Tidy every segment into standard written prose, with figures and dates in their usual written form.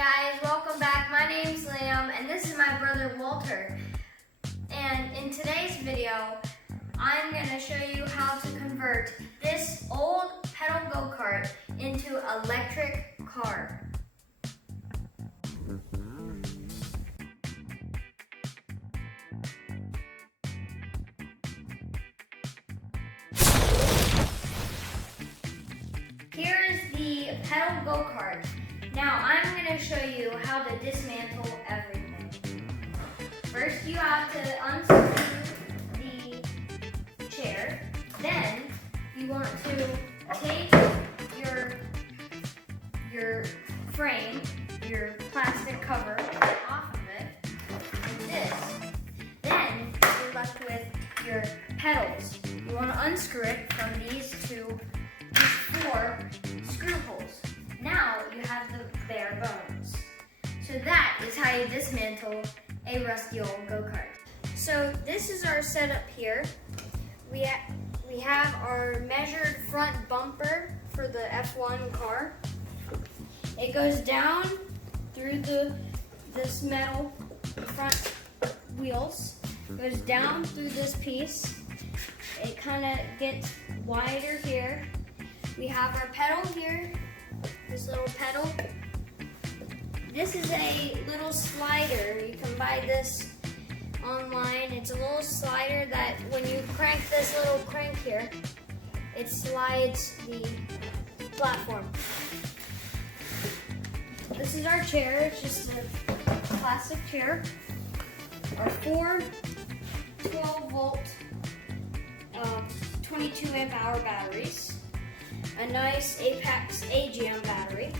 Guys, welcome back. My name's Liam and this is my brother Walter. And in today's video, I'm going to show you how to convert this old pedal go-kart into an electric car. Here is the pedal go-kart. Now I'm going to show you how to dismantle everything. First you have to unscrew the chair. Then you want to take your frame, your plastic cover off of it, like this. Then you're left with your pedals. You want to unscrew it from these four screw holes. Now you have the bare bones. So that is how you dismantle a rusty old go-kart. So this is our setup here. We have our measured front bumper for the F1 car. It goes down through this metal front wheels. Goes down through this piece. It kind of gets wider here. We have our pedal here. This little pedal. This is a little slider. You can buy this online. It's a little slider that when you crank this little crank here, it slides the platform. This is our chair. It's just a plastic chair. Our four 12-volt, 22 amp hour batteries. A nice Apex AGM battery.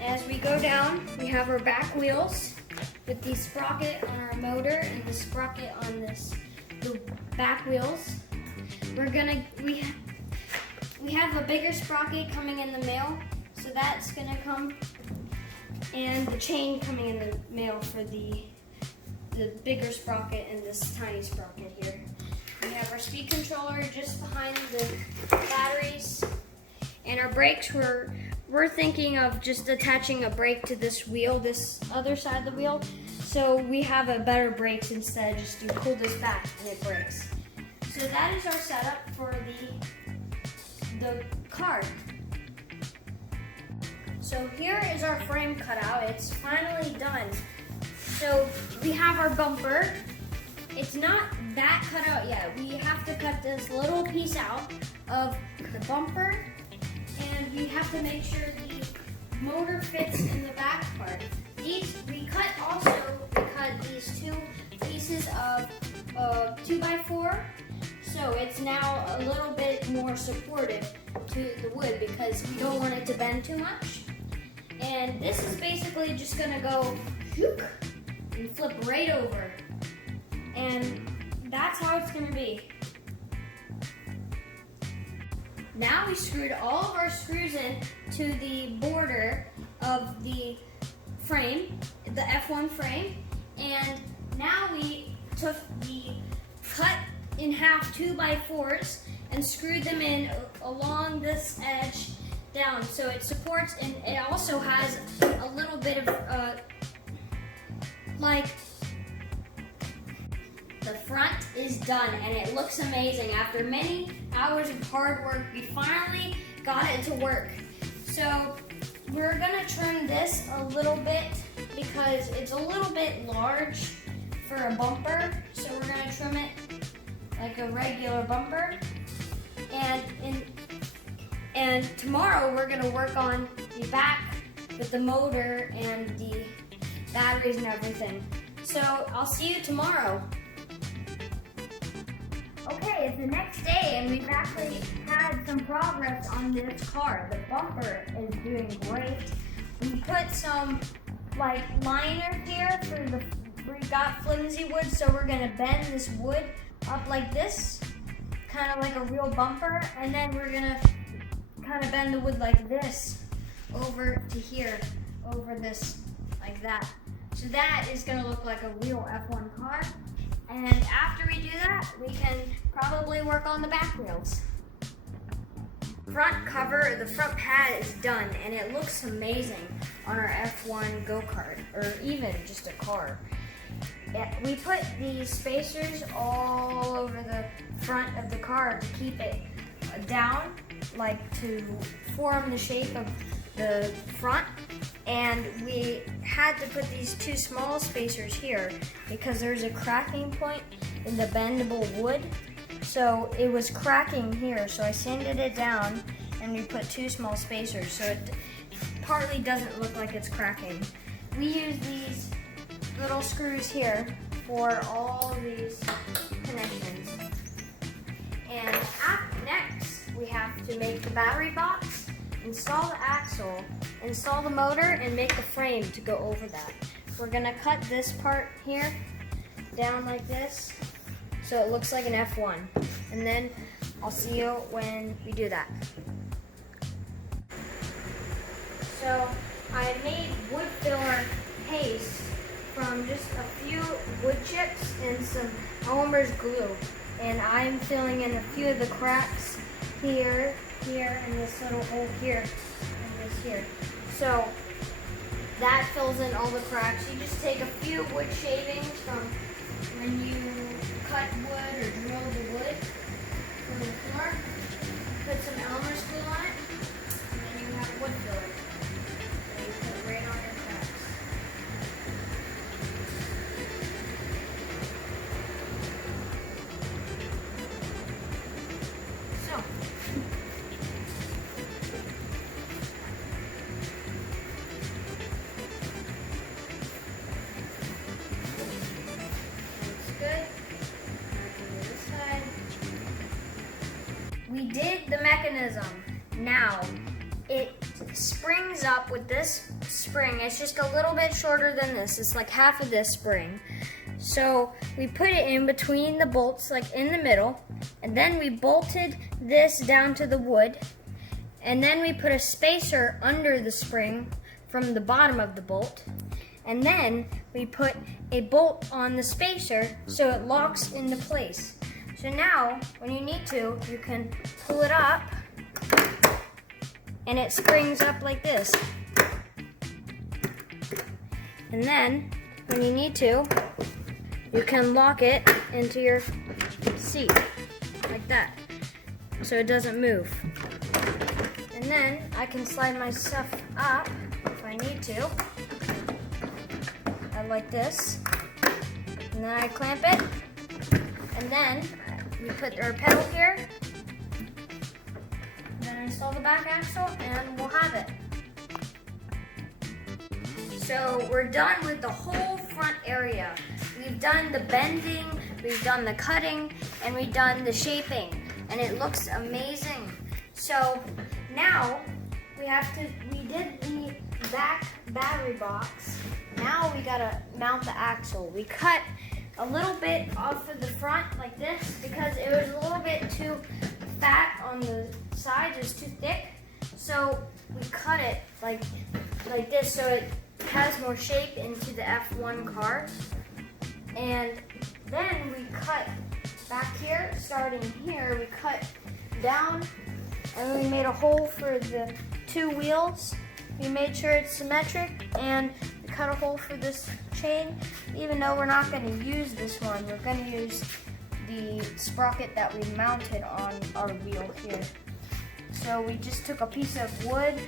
As we go down, we have our back wheels with the sprocket on our motor and the sprocket on the back wheels. We have a bigger sprocket coming in the mail, so that's gonna come, and the chain coming in the mail for the bigger sprocket and this tiny sprocket here. We have our speed controller just behind the batteries, and our brakes, we're thinking of just attaching a brake to this wheel, this other side of the wheel, so we have a better brakes instead of just you pull this back and it brakes. So that is our setup for the car. So here is our frame cutout. It's finally done. So we have our bumper. It's not that cut out yet. We have to cut this little piece out of the bumper, and we have to make sure the motor fits in the back part. We cut these two pieces of 2x4, so it's now a little bit more supportive to the wood because we don't want it to bend too much. And this is basically just gonna go and flip right over. And that's how it's gonna be. Now we screwed all of our screws in to the border of the frame, the F1 frame, and now we took the cut in half 2x4s and screwed them in along this edge down, so it supports, and it also has a little bit of the front is done and it looks amazing. After many hours of hard work, we finally got it to work. So we're gonna trim this a little bit because it's a little bit large for a bumper. So we're gonna trim it like a regular bumper. And tomorrow we're gonna work on the back with the motor and the batteries and everything. So I'll see you tomorrow. Okay, it's the next day and we've actually had some progress on this car. The bumper is doing great. We put some liner here we got flimsy wood, so we're gonna bend this wood up like this, kind of like a real bumper, and then we're gonna kind of bend the wood like this over to here, over this, like that. So that is gonna look like a real F1 car. And after we do that, we can probably work on the back wheels. front cover, the front pad is done, and it looks amazing on our F1 go-kart, or even just a car. Yeah, we put these spacers all over the front of the car to keep it down, like to form the shape of the front. And we had to put these two small spacers here because there's a cracking point in the bendable wood. So it was cracking here, so I sanded it down and we put two small spacers so it partly doesn't look like it's cracking. We use these little screws here for all these connections. And next, we have to make the battery box, install the axle, install the motor, and make the frame to go over that. We're gonna cut this part here down like this so it looks like an F1. And then I'll see you when we do that. So I made wood filler paste from just a few wood chips and some Elmer's glue. And I'm filling in a few of the cracks here, and this little hole here, and this here. So that fills in all the cracks. You just take a few wood shavings from when you cut wood or drill the wood from the floor, put some Elmer's glue on it, and then you have wood filler. And you put it right on your cracks. So, we did the mechanism. Now, it springs up with this spring. It's just a little bit shorter than this. It's like half of this spring. So we put it in between the bolts, like in the middle, and then we bolted this down to the wood, and then we put a spacer under the spring from the bottom of the bolt, and then we put a bolt on the spacer so it locks into place. So now, when you need to, you can pull it up and it springs up like this. And then, when you need to, you can lock it into your seat, like that, so it doesn't move. And then, I can slide my stuff up if I need to. I like this. And then I clamp it. And then, we put our pedal here, then install the back axle, and we'll have it. So we're done with the whole front area. We've done the bending, we've done the cutting, and we've done the shaping, and it looks amazing. So now we did the back battery box. Now we gotta mount the axle. We cut a little bit off of the front like this because it was a little bit too fat on the sides, it was too thick. So we cut it like this so it has more shape into the F1 car. And then we cut back here, starting here, we cut down and we made a hole for the two wheels. We made sure it's symmetric, and we cut a hole for this chain. Even though we're not going to use this one, we're going to use the sprocket that we mounted on our wheel here. So we just took a piece of wood,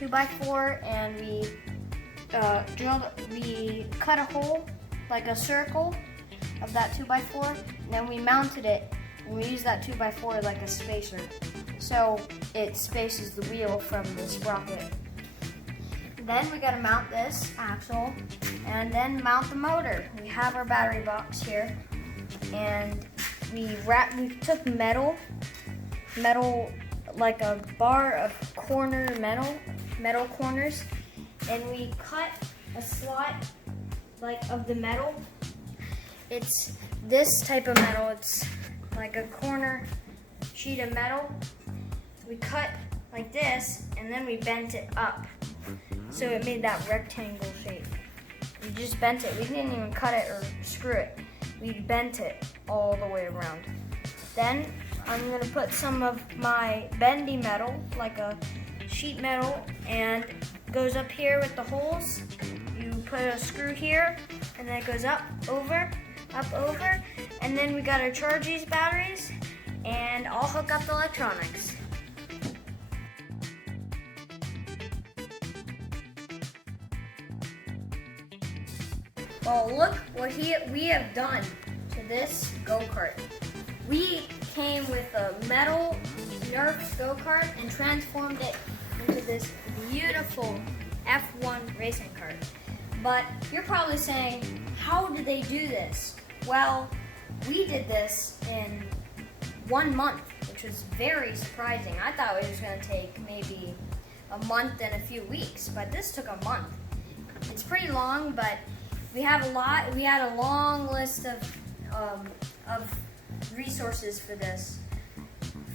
2x4, and we cut a hole, like a circle of that 2x4, and then we mounted it, and we used that 2x4 like a spacer. So it spaces the wheel from the sprocket. Then we gotta mount this axle and then mount the motor. We have our battery box here, and we took metal like a bar of metal corners, and we cut a slot like of the metal. It's this type of metal. It's like a corner sheet of metal. We cut like this, and then we bent it up. So it made that rectangle shape. We just bent it. We didn't even cut it or screw it. We bent it all the way around. Then I'm gonna put some of my bendy metal, like a sheet metal, and goes up here with the holes. You put a screw here, and then it goes up, over, and then we gotta charge these batteries, and I'll hook up the electronics. Well, look what we have done to this go-kart. We came with a metal Nerf go-kart and transformed it into this beautiful F1 racing kart. But you're probably saying, how did they do this? Well, we did this in 1 month, which was very surprising. I thought it was going to take maybe a month and a few weeks, but this took a month. It's pretty long, but we had a long list of resources for this.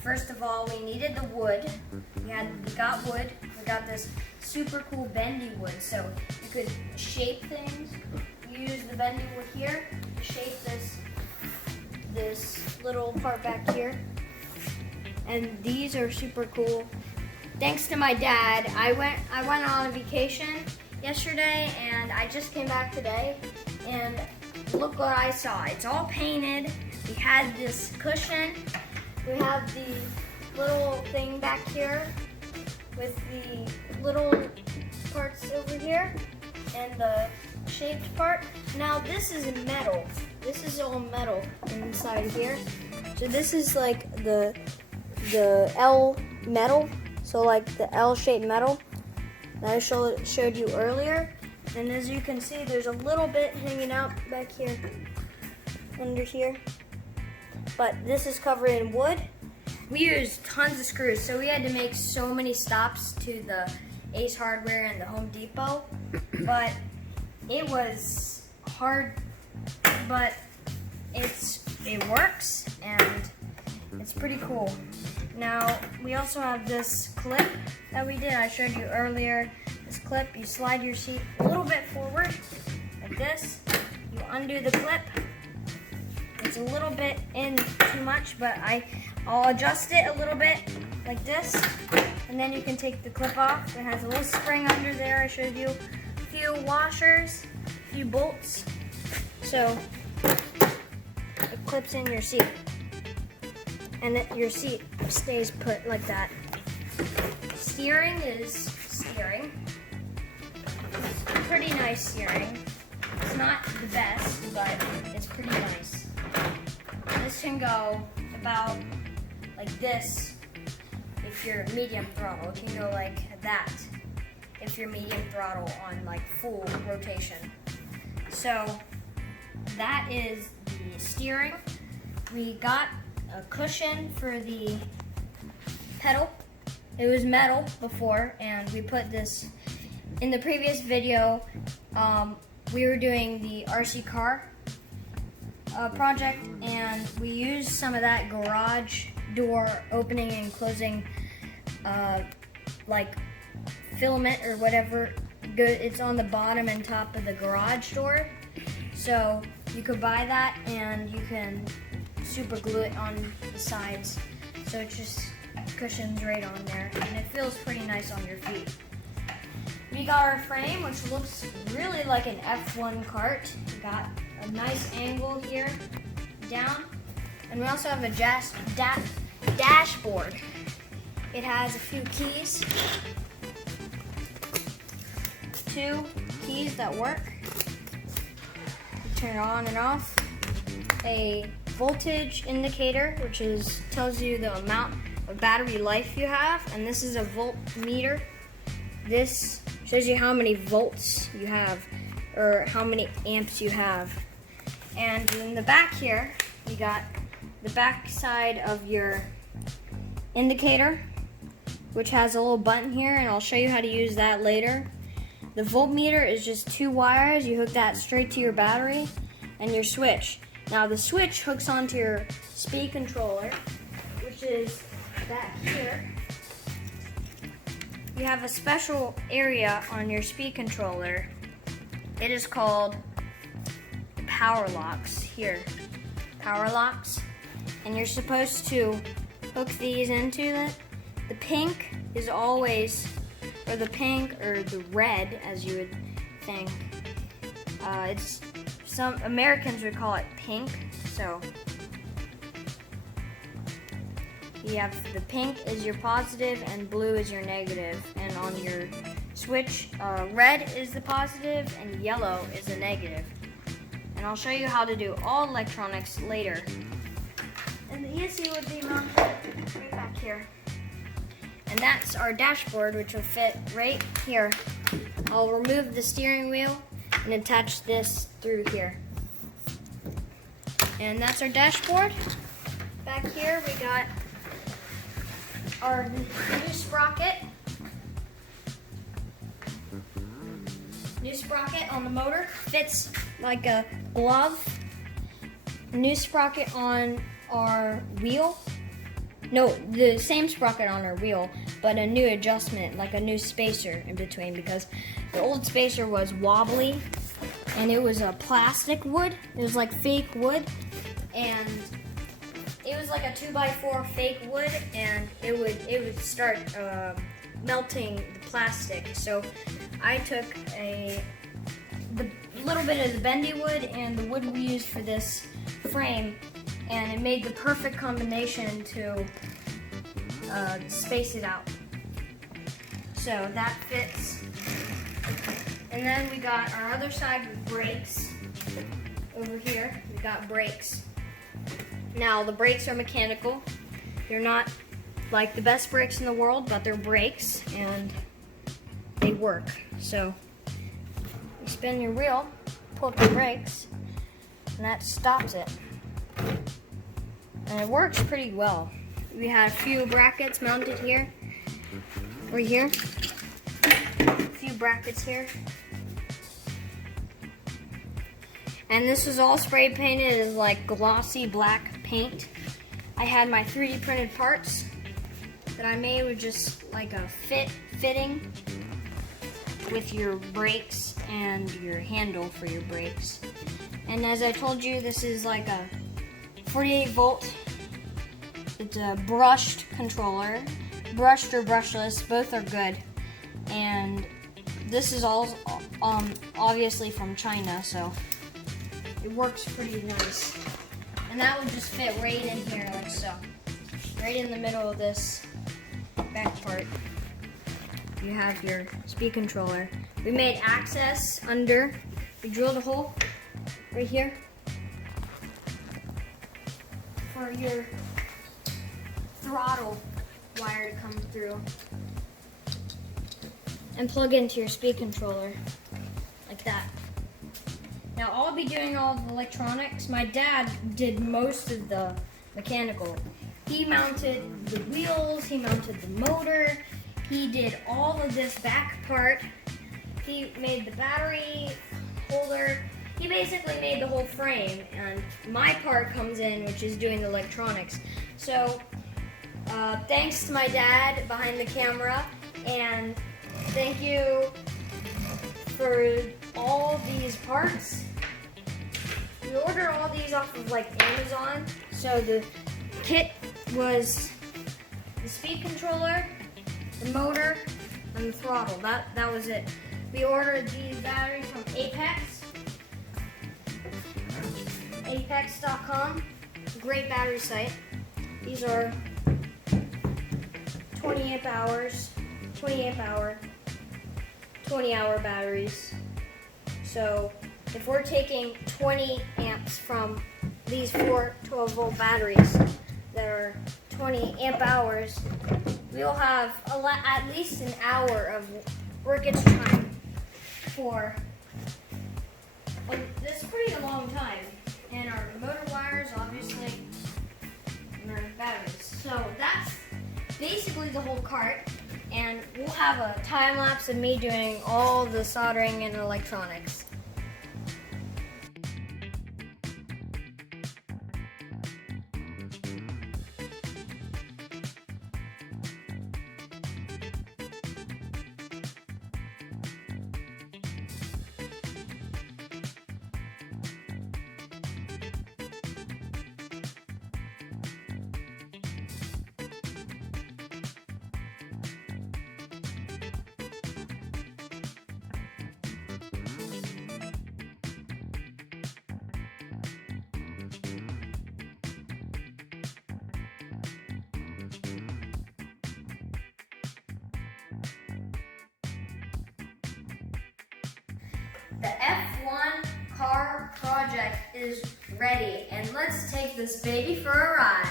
First of all, we needed the wood. We got wood. We got this super cool bendy wood, so you could shape things. You use the bendy wood here to shape this little part back here. And these are super cool. Thanks to my dad, I went on a vacation yesterday, and I just came back today, and look what I saw. It's all painted. We had this cushion. We have the little thing back here with the little parts over here and the shaped part. Now this is metal. This is all metal inside here. So this is like the L metal. So like the L-shaped metal that I showed you earlier. And as you can see, there's a little bit hanging out back here, under here. But this is covered in wood. We used tons of screws, so we had to make so many stops to the Ace Hardware and the Home Depot. But it was hard, but it works, and it's pretty cool. Now, we also have this clip that we did. I showed you earlier. This clip, you slide your seat a little bit forward, like this. You undo the clip. It's a little bit in too much, but I'll adjust it a little bit, like this. And then you can take the clip off. It has a little spring under there. I showed you a few washers, a few bolts. So, it clips in your seat. And your seat stays put like that. Steering is steering. It's pretty nice steering. It's not the best, but it's pretty nice. This can go about like this if you're medium throttle. It can go like that if you're medium throttle on like full rotation. So that is the steering. We got a cushion for the pedal. It was metal before, and we put this in the previous video. We were doing the RC car project, and we used some of that garage door opening and closing like filament or whatever. It's on the bottom and top of the garage door, so you could buy that and you can super glue it on the sides, so it just cushions right on there, and it feels pretty nice on your feet. We got our frame, which looks really like an F1 kart. We got a nice angle here, down, and we also have a dashboard. It has a few keys, 2 keys that work. You turn it on and off. A voltage indicator, which tells you the amount of battery life you have, and this is a voltmeter. This shows you how many volts you have, or how many amps you have. And in the back here, you got the back side of your indicator, which has a little button here, and I'll show you how to use that later. The voltmeter is just 2 wires. You hook that straight to your battery and your switch. Now the switch hooks onto your speed controller, which is back here. You have a special area on your speed controller. It is called power locks here. Power locks. And you're supposed to hook these into it. The pink is always, or the pink or the red, as you would think. It's some Americans would call it pink. So you have the pink is your positive and blue is your negative. And on your switch, red is the positive and yellow is the negative. And I'll show you how to do all electronics later. And the ESC would be mounted right back here. And that's our dashboard, which will fit right here. I'll remove the steering wheel and attach this through here. And that's our dashboard. Back here we got our new sprocket. New sprocket on the motor, fits like a glove. New sprocket on our wheel. No, the same sprocket on our wheel, but a new adjustment, like a new spacer in between, because the old spacer was wobbly and it was a plastic wood. It was like fake wood, and it was like a 2x4 fake wood, and it would start melting the plastic. So I took the little bit of the bendy wood and the wood we used for this frame, and it made the perfect combination to space it out. So that fits. And then we got our other side with brakes. Over here, we got brakes. Now the brakes are mechanical. They're not like the best brakes in the world, but they're brakes and they work. So you spin your wheel, pull up the brakes, and that stops it. And it works pretty well. We had a few brackets mounted here, right here, a few brackets here. And this was all spray painted as like glossy black paint. I had my 3D printed parts that I made with just like a fitting with your brakes and your handle for your brakes. And as I told you, this is like a 48 volt. It's a brushed controller. Brushed or brushless, both are good. And this is all obviously from China, so it works pretty nice. And that would just fit right in here like so. Right in the middle of this back part. You have your speed controller. We made access under. We drilled a hole right here for your throttle wire to come through and plug into your speed controller like that. Now I'll be doing all the electronics. My dad did most of the mechanical. He mounted the wheels, he mounted the motor, he did all of this back part. He made the battery holder. He basically made the whole frame, and my part comes in, which is doing the electronics. So thanks to my dad behind the camera, and thank you for all these parts. We ordered all these off of like Amazon. So the kit was the speed controller, the motor, and the throttle. That was it. We ordered these batteries from apex.com. Great battery site. These are 20 hour batteries. So if we're taking 20 amps from these 4 12-volt batteries that are 20 amp hours, we'll have at least an hour of workage time for this is pretty a long time. And our motor wires, obviously, and our batteries. So that's basically the whole cart, and we'll have a time lapse of me doing all the soldering and electronics. F1 car project is ready, and let's take this baby for a ride.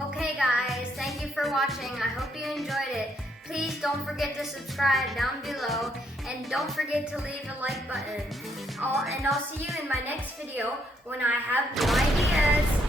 Okay guys, thank you for watching. I hope you enjoyed it. Please don't forget to subscribe down below, and don't forget to leave a like button. And I'll see you in my next video when I have new ideas.